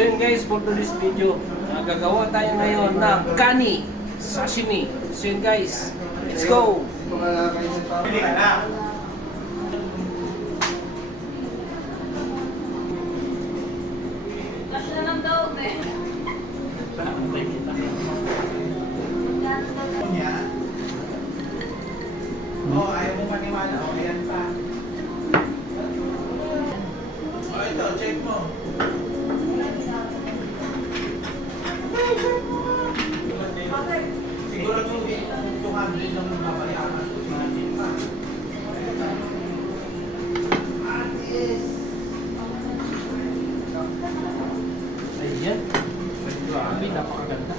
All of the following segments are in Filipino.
So yun guys, for today's video, gagawa tayo ngayon ng kani sashimi. So yun guys, let's go! Pili ka na. Kasya na ng daw, eh. Yan. Oh, ayaw mo maniwala. Oh, ayan pa. Oh, ito, check mo. Siguro 200 lang mabayaran. 200 pa. Ayan. Grabe, napakaganda.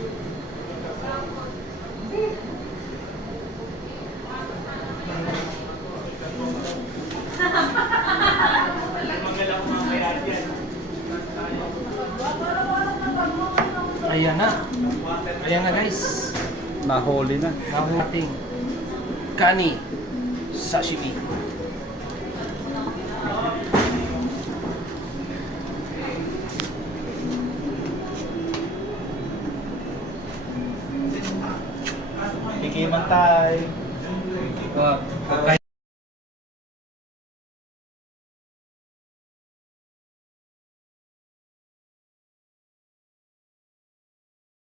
Ayan na. Ayan na guys. Nahuli na. Ang ating kani sashimi. Tikiman tayo. Okay.